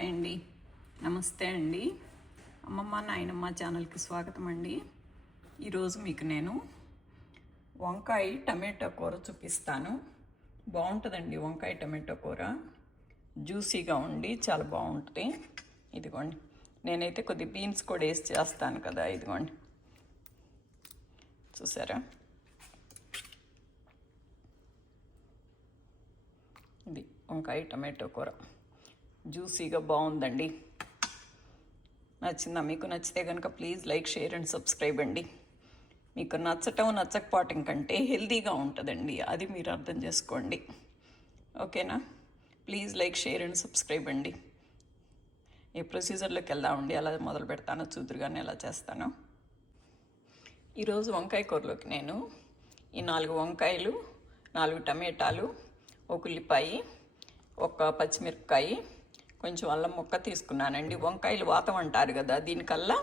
Hi అండి, నమస్తే అండి. అమ్మమ్మ నాయనమ్మ ఛానల్కి స్వాగతం అండి. ఈరోజు మీకు నేను వంకాయ టమాటో కూర చూపిస్తాను. బాగుంటుందండి వంకాయ టమాటో కూర, జ్యూసీగా ఉండి చాలా బాగుంటుంది. ఇదిగోండి, నేనైతే కొద్ది బీన్స్ కూడా వేసి చేస్తాను కదా. ఇదిగోండి, చూసారా? ఇది వంకాయ టమాటో కూర జ్యూసీగా బాగుందండి. నచ్చిందా? మీకు నచ్చితే కనుక please like, share and subscribe అండి. మీకు నచ్చకపోవటం కంటే హెల్తీగా ఉంటుందండి, అది మీరు అర్థం చేసుకోండి. ఓకేనా? Please like, share and subscribe అండి. ఈ ప్రొసీజర్లోకి వెళ్దామండి. ఎలా మొదలు పెడతానో చూదురుగానే ఎలా చేస్తానో. ఈరోజు వంకాయ కూరలోకి నేను ఈ 4 వంకాయలు, 4 టమాటాలు, 1 ఉల్లిపాయ, 1 పచ్చిమిరపకాయ, కొంచెం అల్లం ముక్క తీసుకున్నానండి. వంకాయలు వాతం అంటారు కదా, దీనికల్లా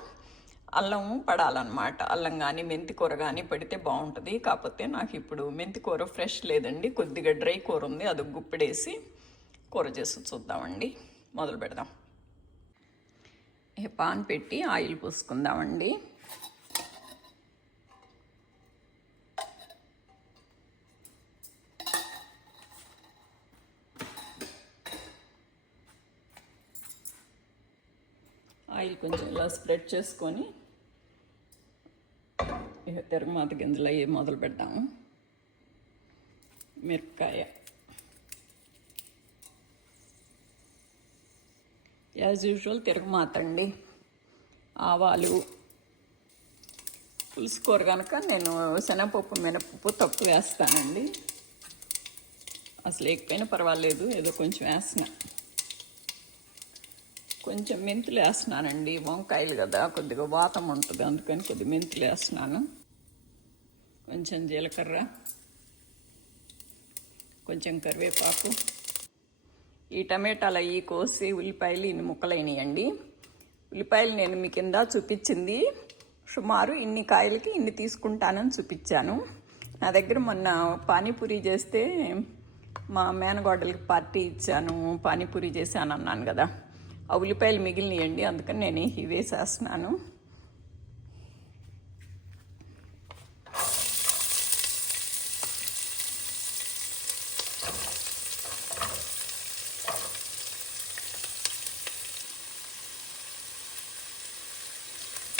అల్లం పడాలన్నమాట. అల్లం కానీ మెంతి కూర కానీ పడితే బాగుంటుంది. కాకపోతే నాకు ఇప్పుడు మెంతి కూర ఫ్రెష్ లేదండి, కొద్దిగా డ్రై కూర ఉంది. అది గుప్పిడేసి కూర చేసి చూద్దామండి. మొదలు పెడదాం. పాన్ పెట్టి ఆయిల్ పోసుకుందామండి. ఆయిల్ కొంచెం ఇలా స్ప్రెడ్ చేసుకొని తిరగమాత గింజలు అవి మొదలు పెడతాము. మిరపకాయ, యాజ్ యూజువల్ తిరగమాత అండి. ఆవాలు, పులుసు కూర కనుక నేను శనగపప్పు, మినపప్పు తక్కువ వేస్తానండి. అసలు లేకపోయినా పర్వాలేదు, ఏదో కొంచెం వేస్తున్నా. కొంచెం మెంతులు వేస్తున్నానండి, వంకాయలు కదా కొద్దిగా వాతం ఉంటుంది, అందుకని కొద్దిగా మెంతులు వేస్తున్నాను. కొంచెం జీలకర్ర, కొంచెం కరివేపాకు. ఈ టమాటాలు అవి కోసి ఉల్లిపాయలు ఇన్ని ముక్కలైనయండి. ఉల్లిపాయలు నేను మీ కింద చూపించింది సుమారు ఇన్ని కాయలకి ఇన్ని తీసుకుంటానని చూపించాను. నా దగ్గర మొన్న పానీపూరి చేస్తే మా మేనగోడలకి పార్టీ ఇచ్చాను, పానీపూరి చేశాను అన్నాను కదా, ఆ ఉల్లిపాయలు మిగిలినాయండి, అందుకని నేను ఇవి వేసేస్తున్నాను.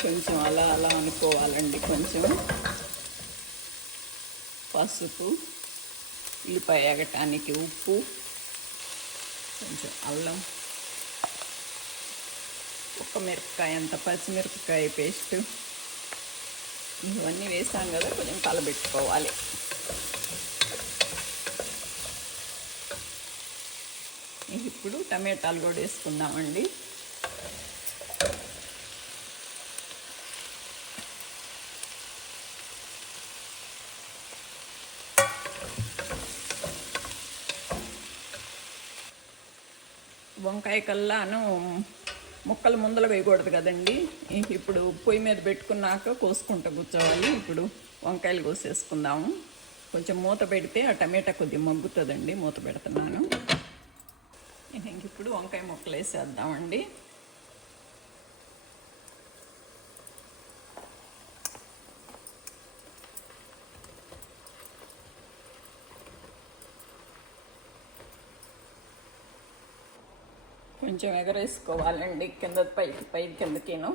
కొంచెం అలా అలా అనుకోవాలండి. కొంచెం పసుపు, ఉల్లిపాయ వేగటానికి ఉప్పు, కొంచెం అల్లం, 1 మిరపకాయ అంత పచ్చిమిరపకాయ పేస్ట్, ఇవన్నీ వేసాం కదా, కొంచెం కలబెట్టుకోవాలి. ఇప్పుడు టమాటాలు కూడా వేసుకుందామండి. వంకాయ కల్లాను ముక్కలు ముందలు వేయకూడదు కదండి. ఇప్పుడు పొయ్యి మీద పెట్టుకున్నాక కోసుకుంటూ కూర్చోవాలి. ఇప్పుడు వంకాయలు కోసేసుకుందాము. కొంచెం మూత పెడితే ఆ టమాటా కొద్దిగా మగ్గుతుందండి, మూత పెడుతున్నాను. ఇప్పుడు వంకాయ ముక్కలు వేసేద్దామండి. కొంచెం ఎగరేసుకోవాలండి, కింద పై కిందకేను.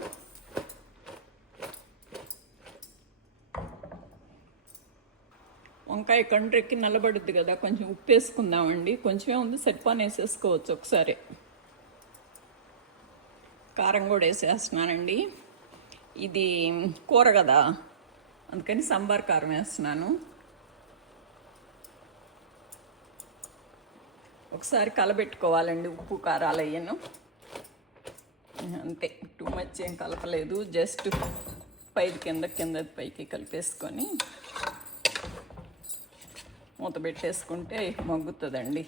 వంకాయ కండ్రెక్కి నల్లబడుద్ది కదా, కొంచెం ఉప్పు వేసుకుందామండి. కొంచెమే ఉంది, సరిపోని వేసేసుకోవచ్చు ఒకసారి. కారం కూడా వేసేస్తున్నానండి. ఇది కూర కదా, అందుకని సాంబార్ కారం వేస్తున్నాను. ఒకసారి కలబెట్టుకోవాలండి, ఉప్పు కారాలు అయ్యాను అంతే. టూ మచ్ ఏం కలపలేదు, జస్ట్ పైది కింద పైకి కలిపేసుకొని మూత పెట్టేసుకుంటే మగ్గుతుందండి.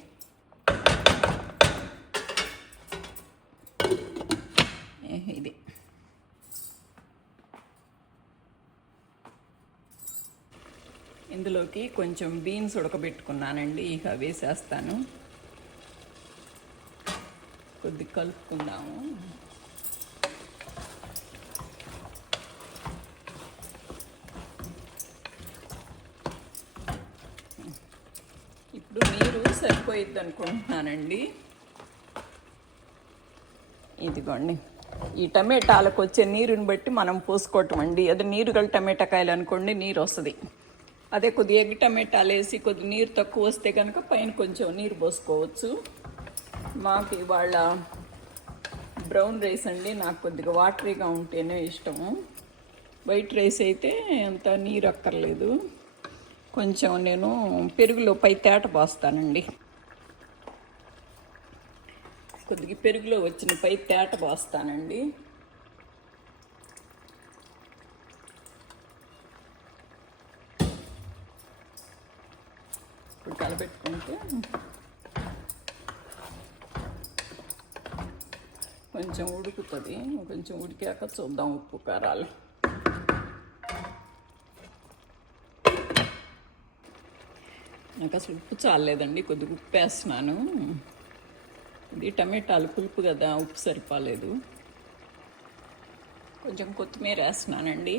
ఇది ఇందులోకి కొంచెం బీన్స్ ఉడకబెట్టుకున్నానండి, ఇక వేసేస్తాను. కొద్దిగా కలుపుకుందాము. ఇప్పుడు నీరు సరిపోయిద్ది అనుకుంటున్నానండి. ఇదిగోండి, ఈ టమాటాలకు వచ్చే నీరుని బట్టి మనం పోసుకోవటం అండి. అదే నీరు గల టమాటాకాయలు అనుకోండి నీరు వస్తుంది. అదే కొద్దిగా ఎగ్ టమాటాలు వేసి కొద్ది నీరు తక్కువ వస్తే కనుక పైన కొంచెం నీరు పోసుకోవచ్చు. మాకు ఇవాళ బ్రౌన్ రైస్ అండి, నాకు కొద్దిగా వాటరీగా ఉంటేనే ఇష్టము. వైట్ రైస్ అయితే అంత నీరు అక్కర్లేదు. కొంచెం నేను పెరుగులో పై తేట పోస్తానండి. కొద్దిగా పెరుగులో వచ్చిన పై తేట పోస్తానండి. ఇప్పుడు కలపెట్టుకుంటే కొంచెం ఉడుకుతుంది. కొంచెం ఉడికాక చూద్దాం ఉప్పు కారాలు. నాకు అసలు ఉప్పు చాలేదండి, కొద్దిగా ఉప్పు వేస్తున్నాను. ఇది టమాటాలు పులుపు కదా, ఉప్పు సరిపోలేదు. కొంచెం కొత్తిమీర వేస్తున్నానండి.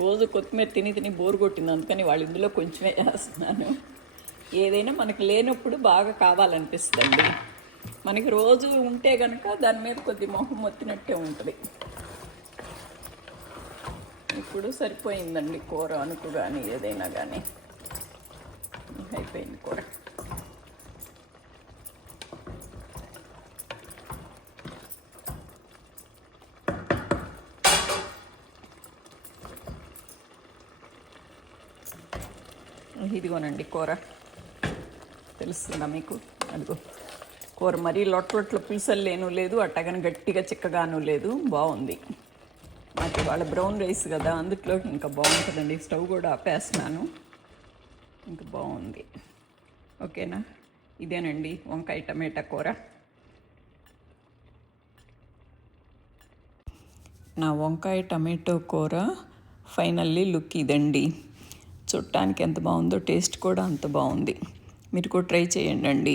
రోజు కొత్తిమీర తిని తిని బోరు కొట్టింది, అందుకని వాళ్ళు ఇందులో కొంచెమే వేస్తున్నాను. ఏదైనా మనకు లేనప్పుడు బాగా కావాలనిపిస్తుంది. మనకి రోజు ఉంటే కనుక దాని మీద కొద్ది మొహం మొత్తినట్టే ఉంటుంది. ఇప్పుడు సరిపోయిందండి కూర, అనుకు కానీ ఏదైనా కానీ అయిపోయింది కూర. ఇదిగోనండి కూర, తెలుస్తుందా మీకు? అదిగో కూర మరీ లొట్లొట్ల పులుసలు లేను లేదు, అట్టగాని గట్టిగా చిక్కగాను లేదు, బాగుంది. నాకు ఇవాళ బ్రౌన్ రైస్ కదా, అందులోకి ఇంకా బాగుంటుందండి. స్టవ్ కూడా ఆపేస్తున్నాను, ఇంకా బాగుంది. ఓకేనా? ఇదేనండి వంకాయ టమాటా కూర. నా వంకాయ టమాటో కూర ఫైనల్లీ లుక్ ఇదండి. చూడటానికి ఎంత బాగుందో, టేస్ట్ కూడా అంత బాగుంది. మీరు కూడా ట్రై చేయండి.